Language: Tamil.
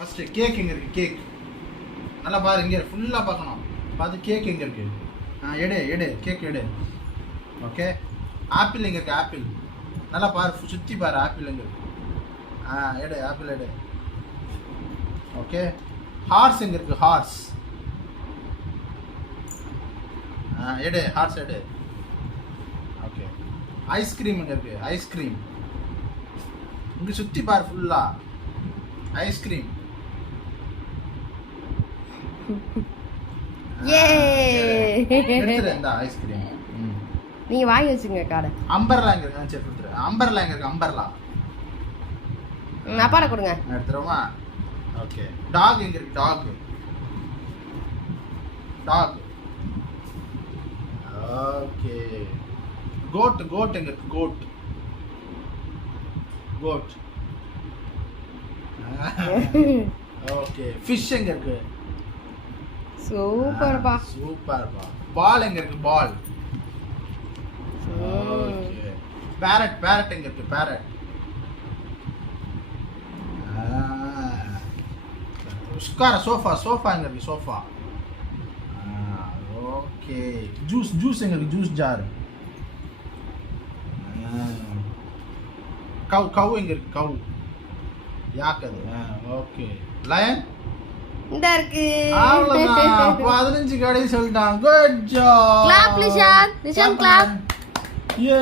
ஃபர்ஸ்ட் கேக் எங்க இருக்கு? கேக் நல்லா பாரு, இங்கே ஃபுல்லாக பார்க்கணும். பார்த்து கேக் எங்கே இருக்கு? எடு கேக் எடு. ஓகே. ஆப்பிள் எங்கே இருக்கு? ஆப்பிள் நல்லா பாரு, சுற்றி பாரு, ஆப்பிள் எங்கே இருக்கு? எடு ஆப்பிள் எடு. ஓகே. ஹார்ஸ் எங்கே இருக்கு? ஹார்ஸ் எடு, ஹார்ஸ் எடு. ஓகே. ஐஸ்கிரீம் எங்கே இருக்கு? ஐஸ்கிரீம் இங்கே சுற்றி பாரு ஃபுல்லாக. ஐஸ்கிரீம் இந்த ஐஸ்கிரீம் நீங்க வாங்கி வச்சுங்க கார்டு. அம்பர்லா எங்க இருக்கு? சரி கொடுத்துரு. அம்பர்லா எங்க இருக்கு? அம்பர்லா அப்பாட கொடுங்க. எடுத்துறோமா? ஓகே. டாக் எங்க இருக்கு? Talk okay. கோட் எங்க இருக்கு? Code okay. ஃபிஷ் எங்க இருக்கு? சூப்பர்ப்பா. பால் எங்க இருக்கு? பால் ஓகே. பேரட் எங்க இருக்கு? பேரட் உட்கார. சோஃபா எங்க இருக்கு? Sofa okay. ஜூஸ் எங்க இருக்கு? Juice jar. கவ் எங்க இருக்கு? கவ் யாக்கது. ஓகே. லயன் இந்த இருக்கு. அவ்வளவுதான். 15 கடை சொல்லிட்டான். Good job. Clap Nishant. Nishant clap. Yay!